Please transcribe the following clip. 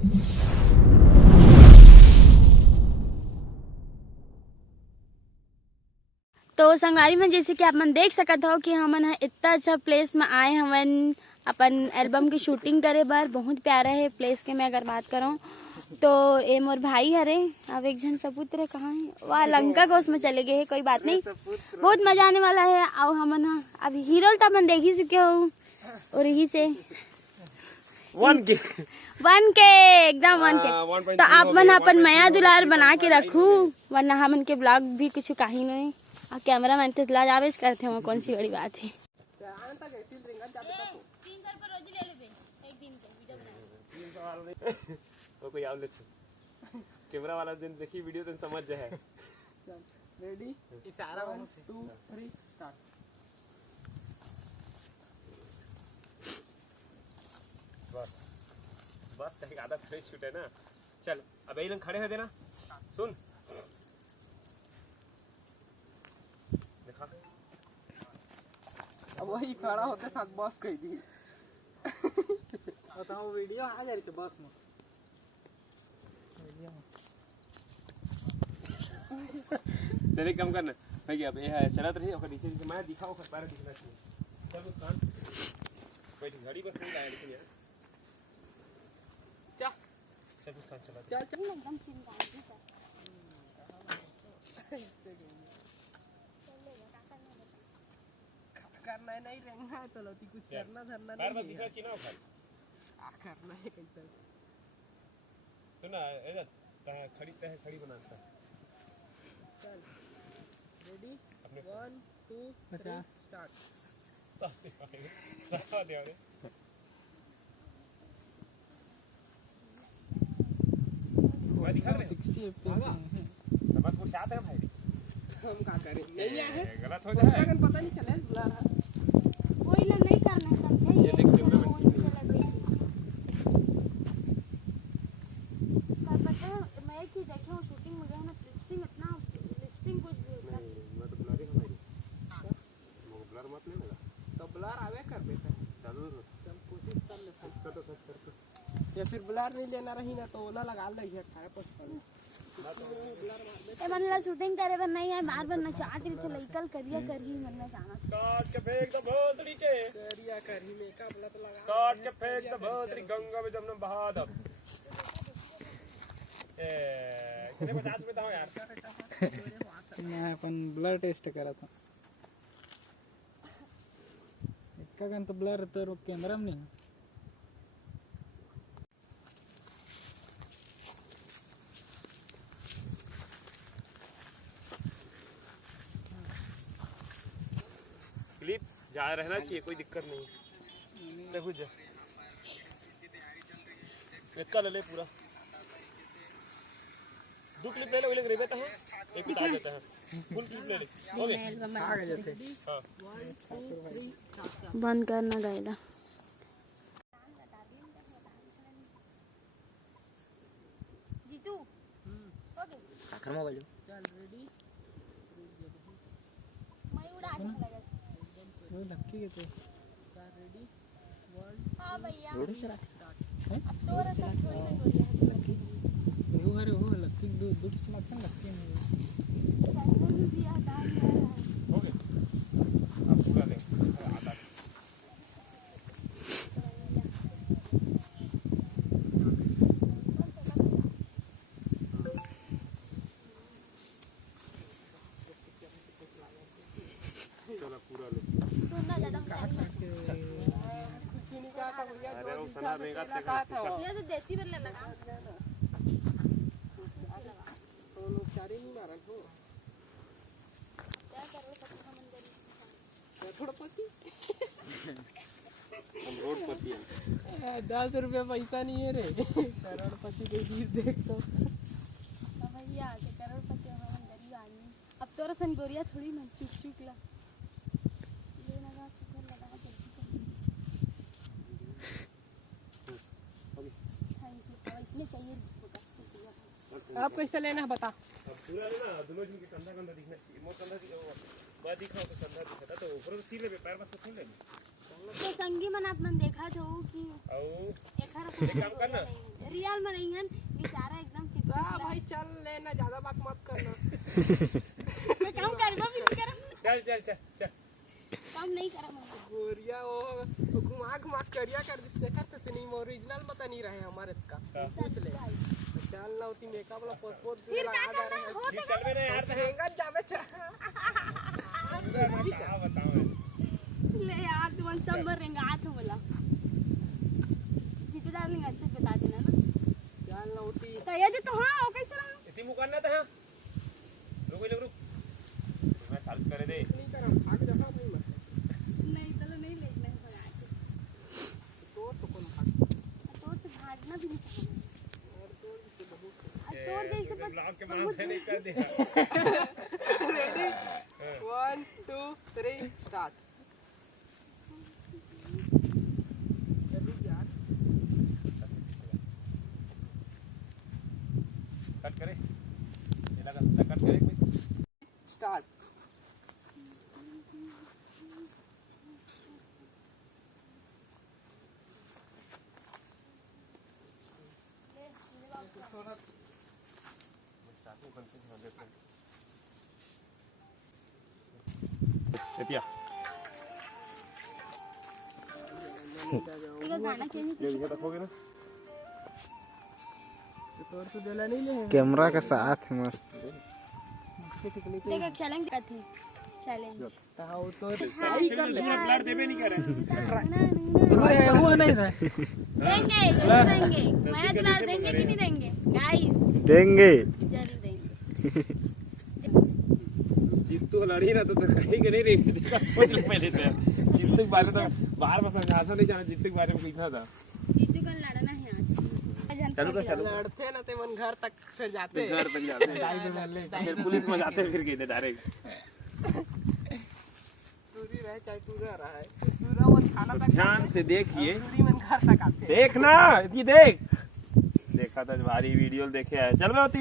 तो संगवारी में जैसे कि आप मन देख सकत हो कि हमन इतना अच्छा प्लेस में आए हमन अपन एल्बम की शूटिंग करे बर। बहुत प्यारा है प्लेस के मैं अगर बात करूँ तो ये मोर भाई हरे। अब एक जन सपुत्र कहाँ है, वह लंका कोस में चले गए हैं। कोई बात नहीं, बहुत मजा आने वाला है। और हमन अब हीरो तो अपन देख ही चुके हो और यही से 1K एकदम 1K। तो आप मन अपन माया दुलार बना के रखू, वरना हमन के ब्लॉग भी कुछ काही नहीं। और कैमरा मैन तो ला जावे करते हो, कौन सी बड़ी बात है। कोई आव कैमरा वाला दिन देखी वीडियो तो समझ जाए। रेडी, इशारा 1 2 3 स्टार्ट। बस बस कहीं आधा खड़े छूटे ना। चल अब यही खड़े हो देना। सुन देखा, अब वही खड़ा होते साथ बस कह दी। बताओ वीडियो आ जा रही है बस में। तेरे कम करना भाई। अब ये है चलत रही और नीचे नीचे मैं दिखाओ कर पैर दिखना चाहिए। चल मुस्कान बैठ, घड़ी बस नहीं लाया लेकिन यार। चल चल मुस्कान चला चल चल एकदम चिंता करना है, नहीं रहना है तो लौटी कुछ करना धरना पैर बस नहीं दिखना है। चाहिए ना। उधर करना है कैसे। सुना इधर खड़ी बनाता। चल रेडी, अपने 1 2 3 स्टार्ट। मैं दिखा रहा हूं 60 fps तब कुछ याद है भाई। हम क्या करें, नहीं है गलत हो जाए। पता नहीं चले बुला रहा। कोई ना नहीं करना समझे। ये देख कैमरा में पता है मैं एक चीज देखी हूँ शूटिंग में गया ना, लिपसिंग इतना लिपसिंग कुछ भी होता है। मैं तो ब्लर ही हमारी वो ब्लर मत ले लगा तो ब्लर आवे कर बेटा। जरूर चल कोशिश कर ले। इसका तो सच कर। या फिर ब्लर नहीं लेना रही ना तो ओला लगा ले है खाए पर। ए मनला शूटिंग करे बर नहीं है, बार बार नचात रही तो लइकल करिया करही मनला जाना। काट के फेंक दो भोतरी के, करिया करही मेकअप लत लगा। काट के फेंक दो भोतरी गंगा में जब न बहा दब। कितने 50 में था यार। मैं अपन ब्लर टेस्ट करा था। इसका गन तो ब्लर तो कैमरा में नहीं। क्लिप जा रहना चाहिए, कोई दिक्कत नहीं। देखो जा इतना ले ले पूरा। 2 क्लिप ले ले, वो लेके है एक उतार देता है। फुल क्लिप ले ले। हो गए आ गए थे। हां बंद करना गाइला। जीतू ओके आखिर में बोलो। चल रेडी, मैं उड़ा के लगा। वो लक्की के थे। चल रेडी 1 हां भैया रोड चला है। अब तोरा सब थोड़ी ना बोलिए लक्की वो अरे वो लक्की दो स्मार्टफोन लक्की में भी हटा दिया है। हो गए अब पूरा ले आधा। चलो पूरा ले। सुनना ज्यादा अरे वो सना रहेगा देखा। ये तो देसी बल्ले लगा। तो सारे नहीं मारन हो। क्या करो पत्थर मंदिर या थोड़ा पति। हम रोडपति हैं। 10 रुपये पैसा नहीं है रे। करोड़पति के वीर देख तो। भैया करोड़पति हमारा गरीब आदमी। अब तोरा सन गोरिया थोड़ी ना चुप चुप ला ये लगा सुपर लगा जल्दी थैंक यू। इसमें चाहिए आप कैसे लेना है बता। अब पूरा लेना, दोनों जन के कंधा कंधा दिखना चाहिए। मो कंधा मैं दिखाओ तो कंधा दिखता तो ऊपर सिर पे पैर बस खोल लेना। तो संगी मन आप मन देखा जो कि और एखर एक काम करना रियल में नहीं हन बेचारा एकदम हाँ भाई चल लेना, ज्यादा बात मत करना। मैं काम करबा भी नहीं करम, चल चल चल चल काम नहीं करम। गोरिया वो घुमा घुमा करिया कर दिस, देखा तो नहीं ओरिजिनल मत नहीं रहे हमारे का, पूछ ले। चल ना उती मेकअप वाला पोस्ट फिर लगा क्या दे करना रहे हो तो चल मेरे यार महंगा जावे क्या बताऊं ले यार तुम सब मरेंगे हाथ बोला जीतू डार्लिंग अच्छे से बता देना ना। चल ना उती कहिया जो तो हां ओ कैसे रहा इतनी मुकान था रुक मैं साल करे दे नहीं करम, भाग जा भाई मैं नहीं चलो नहीं लेना है भगा के तो कौन भाग, तोड़ से भागना भी नहीं चाहिए और तो से बहुत तोड़ दे के ब्लॉग के माध्यम नहीं कर दिया। Ready 1 2 3 start. कट करे ये लगा कट करे कोई स्टार्ट। चटिया ये गाना चेंज ये रखोगे ना तो तो देला नहीं ले कैमरा के साथ मस्त। देखो चैलेंज करते हैं चैलेंज ताऊ तो ब्लड देबे नहीं कर हुआ नहीं था। देंगे जरूर देंगे मैं दुलार देंगे कि नहीं देंगे गाइस देंगे। जरूर देंगे। जितू लड़ी ना तो कहीं के नहीं रही देखा सोच ले पहले तो जितू के बारे में तो बाहर में समझाता नहीं जाना जितू के बारे में पूछना था जीतू कल लड़ना है आज चलो तो चलो लड़ते ना ते मन घर तक फिर जाते घर तक जाते हैं फिर पुलिस में जाते हैं फिर कहते डायरेक्ट दूरी रहे चाहे पूरा रहा है पूरा वो थाना तक ध्यान से देखिए दूरी मन घर तक आते देखना इतनी देख देखा था भारी वीडियो देखे है चल रही होती